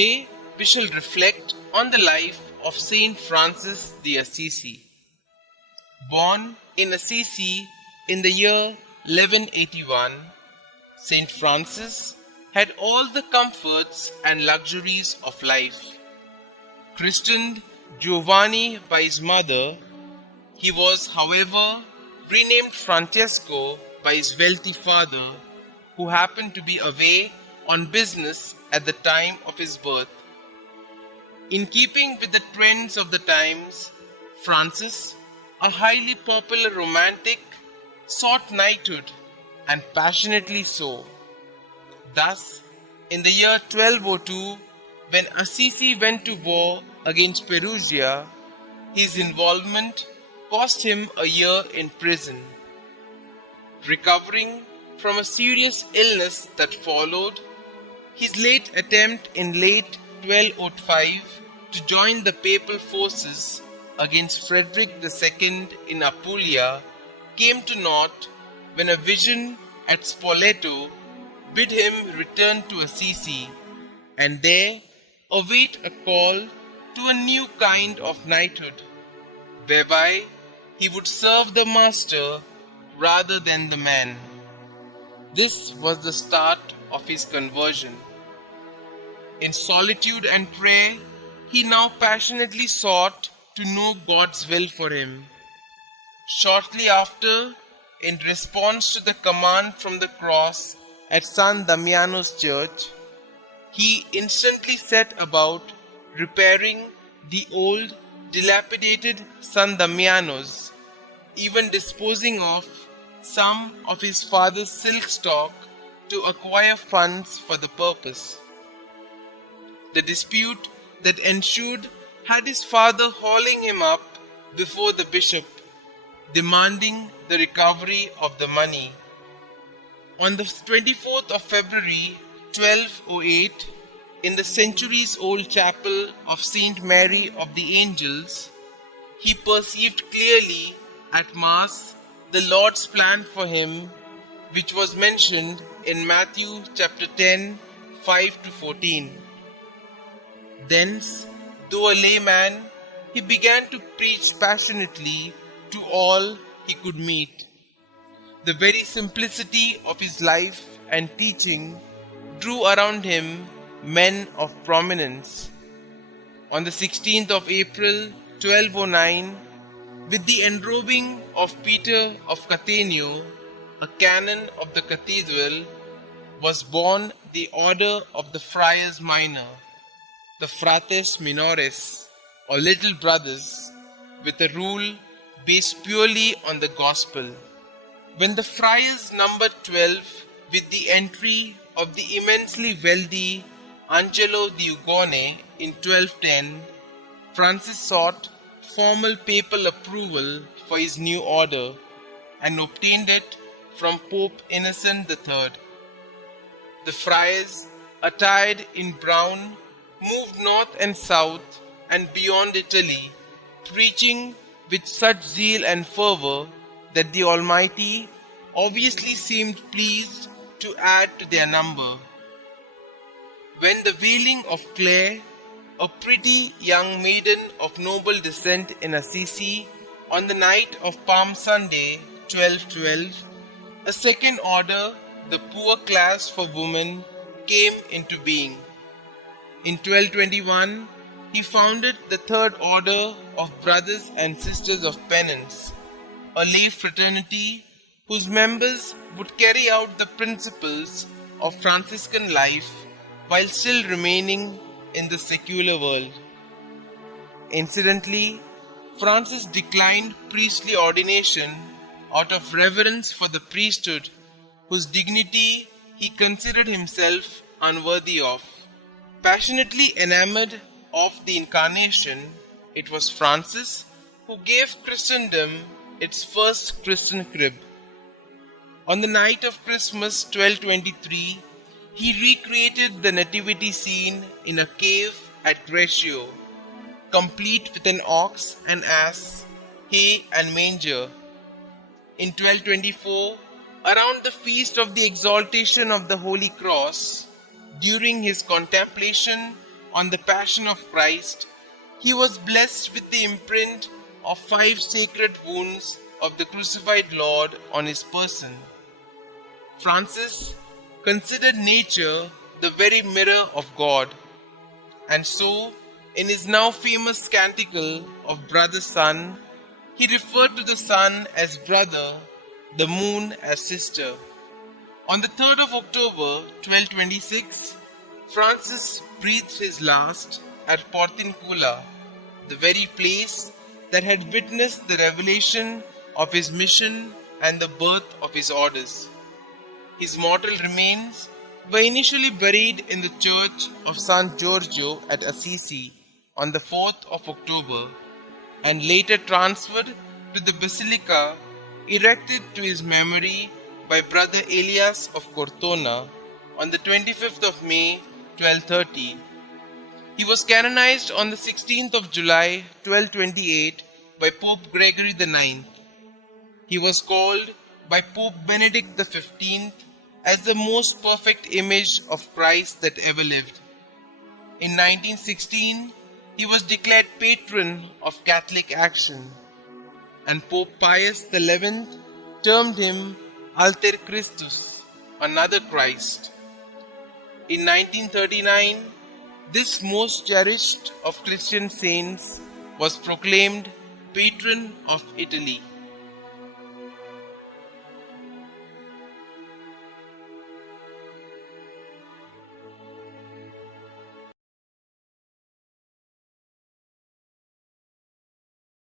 Today, we shall reflect on the life of Saint Francis de Assisi. Born in Assisi in the year 1181, Saint Francis had all the comforts and luxuries of life. Christened Giovanni by his mother, he was, however, renamed Francesco by his wealthy father, who happened to be away on business at the time of his birth. In keeping with the trends of the times, Francis, a highly popular romantic, sought knighthood, and passionately so. Thus, in the year 1202, when Assisi went to war against Perugia, his involvement cost him a year in prison. Recovering from a serious illness that followed, his late attempt in late 1205 to join the papal forces against Frederick II in Apulia came to naught when a vision at Spoleto bid him return to Assisi and there await a call to a new kind of knighthood, whereby he would serve the master rather than the man. This was the start of his conversion. In solitude and prayer, he now passionately sought to know God's will for him. Shortly after, in response to the command from the cross at San Damiano's church, he instantly set about repairing the old, dilapidated San Damiano's, even disposing of some of his father's silk stock to acquire funds for the purpose. The dispute that ensued had his father hauling him up before the bishop, demanding the recovery of the money. On the 24th of February 1208, in the centuries-old chapel of Saint Mary of the Angels, he perceived clearly at Mass the Lord's plan for him, which was mentioned in Matthew chapter 10, 5-14. Thence, though a layman, he began to preach passionately to all he could meet. The very simplicity of his life and teaching drew around him men of prominence. On the 16th of April 1209, with the enrobing of Peter of Catania, a canon of the cathedral, was born the order of the Friars Minor, the Frates Minores, or Little Brothers, with a rule based purely on the Gospel. When the friars numbered 12, with the entry of the immensely wealthy Angelo di Ugone in 1210, Francis sought formal papal approval for his new order and obtained it from Pope Innocent III. The friars, attired in brown, moved north and south and beyond Italy, preaching with such zeal and fervor that the Almighty obviously seemed pleased to add to their number. When the veiling of Clare, a pretty young maiden of noble descent in Assisi, on the night of Palm Sunday 1212, a second order, the poor class for women, came into being. In 1221, he founded the Third Order of Brothers and Sisters of Penance, a lay fraternity whose members would carry out the principles of Franciscan life while still remaining in the secular world. Incidentally, Francis declined priestly ordination out of reverence for the priesthood, whose dignity he considered himself unworthy of. Passionately enamored of the Incarnation, it was Francis who gave Christendom its first Christian crib. On the night of Christmas 1223, he recreated the nativity scene in a cave at Greccio, complete with an ox and ass, hay and manger. In 1224, around the feast of the exaltation of the Holy Cross, during his contemplation on the Passion of Christ, he was blessed with the imprint of 5 sacred wounds of the crucified Lord on his person. Francis considered nature the very mirror of God, and so, in his now famous canticle of Brother Sun, he referred to the sun as brother, the moon as sister. On the 3rd of October 1226, Francis breathed his last at Portiuncula, the very place that had witnessed the revelation of his mission and the birth of his orders. His mortal remains were initially buried in the church of San Giorgio at Assisi on the 4th of October and later transferred to the basilica erected to his memory by Brother Elias of Cortona on the 25th of May 1230. He was canonized on the 16th of July 1228 by Pope Gregory IX. He was called by Pope Benedict XV as the most perfect image of Christ that ever lived. In 1916, he was declared patron of Catholic action, and Pope Pius XI termed him Alter Christus, another Christ. In 1939, this most cherished of Christian saints was proclaimed patron of Italy.